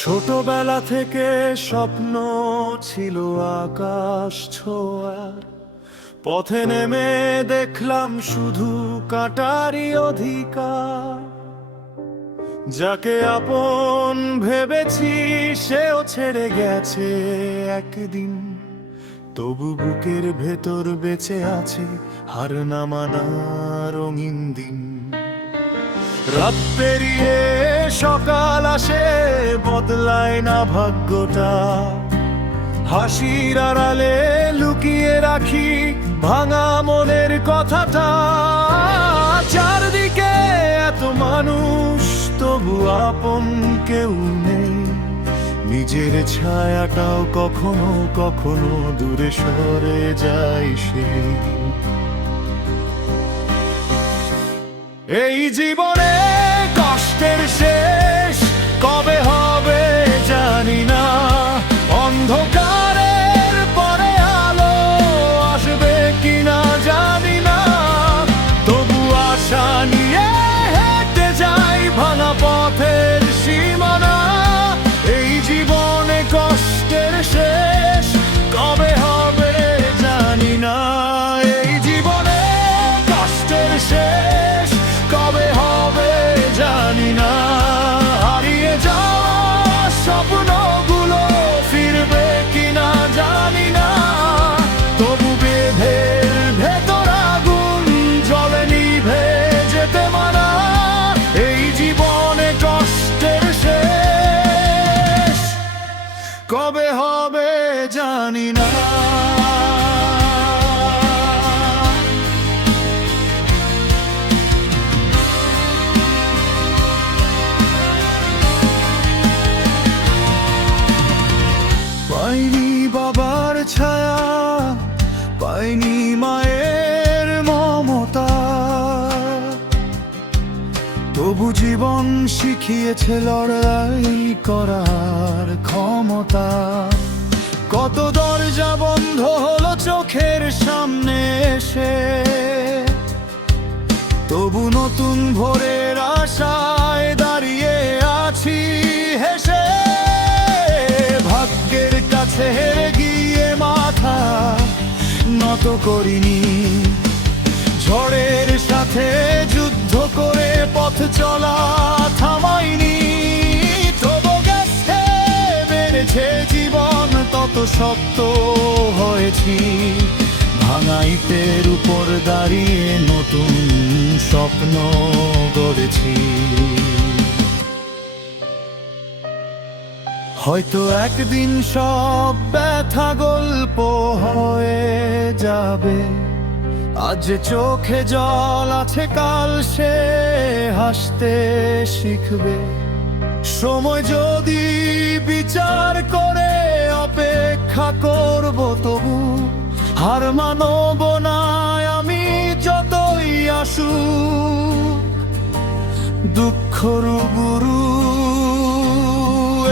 ছোটবেলা থেকে স্বপ্ন ছিল আকাশ ছোঁয়ার, পথে নেমে দেখলাম শুধু কাঁটারই অধিকার। যাকে আপন ভেবেছি সেও ছেড়ে গেছে একদিন, তবু বুকের ভেতর বেঁচে আছে হার না মানা রঙিন দিন। রাত পেরিয়ে সকাল আসে, বদলায় না ভাগ্যটা। হাসির আড়ালে লুকিয়ে রাখি ভাঙা মনের কথাটা। চারদিকে এত মানুষ, তবু আপন কেউ নেই। নিজের ছায়াটাও কখনো কখনো দূরে সরে যায় সে। এই জীবনে কষ্টের শেষ কবে হবে জানি না। অন্ধকারের পরে আলো আসবে কিনা জানি না। তবু আশা নিয়ে হেঁটে যাই ভাঙা পথের সীমানা। এই জীবনে কষ্টের শেষ কবে হবে জানি না। এই জীবনে কষ্টের শেষ কবে হবে জানি না। হারিয়ে যাওয়া স্বপ্নগুলো ফিরবে কিনা জানি না। তবু বেঁধের ভেতর আগুন জ্বলে নিভে যেতে মানা। এই জীবনে কষ্টের শেষ কবে হবে জানি না। পাইনি বাবার ছায়া, পাইনি মায়ের মমতা, তবু জীবন শিখিয়েছে লড়াই করার ক্ষমতা। কত দরজা বন্ধ হলো চোখের সামনে এসে, তবু নতুন ভোরের আশায় দাঁড়িয়ে আছি হেসে। ভাগ্যের কাছে হেরে গিয়ে মাথা নত করিনি, ঝড়ের সাথে যুদ্ধ করে পথ চলা থামাইনি। তবু গেছে বেড়েছে জীবন, তত শক্ত হয়েছি। ভাঙা ইটের উপর দাঁড়িয়ে নতুন স্বপ্ন গড়েছি। হয়তো একদিন সব ব্যথা গল্প হয়ে যাবে। আজ চোখে জল আছে, কাল সে হাসতে শিখবে। সময় যদি বিচার করে অপেক্ষা করব, তবু হার মানব না আমি যতই আসুক দুঃখ রুবরু।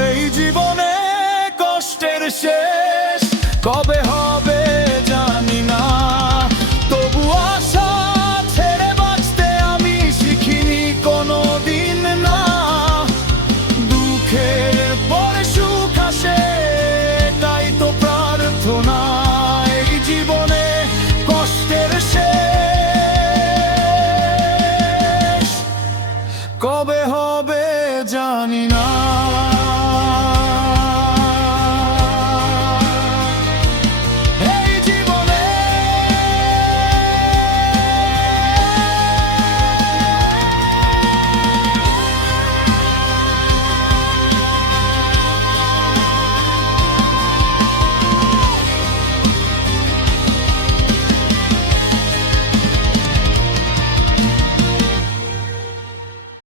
এই জীবনে কষ্টের শেষ কবে হবে জানি না। তবু আশা ছেড়ে বাঁচতে আমি শিখিনি কোনো দিন না। দুঃখের পরে সুখ আসে, তাই তো প্রার্থনা। এই জীবনে কষ্টের শেষ কবে হবে জানি না।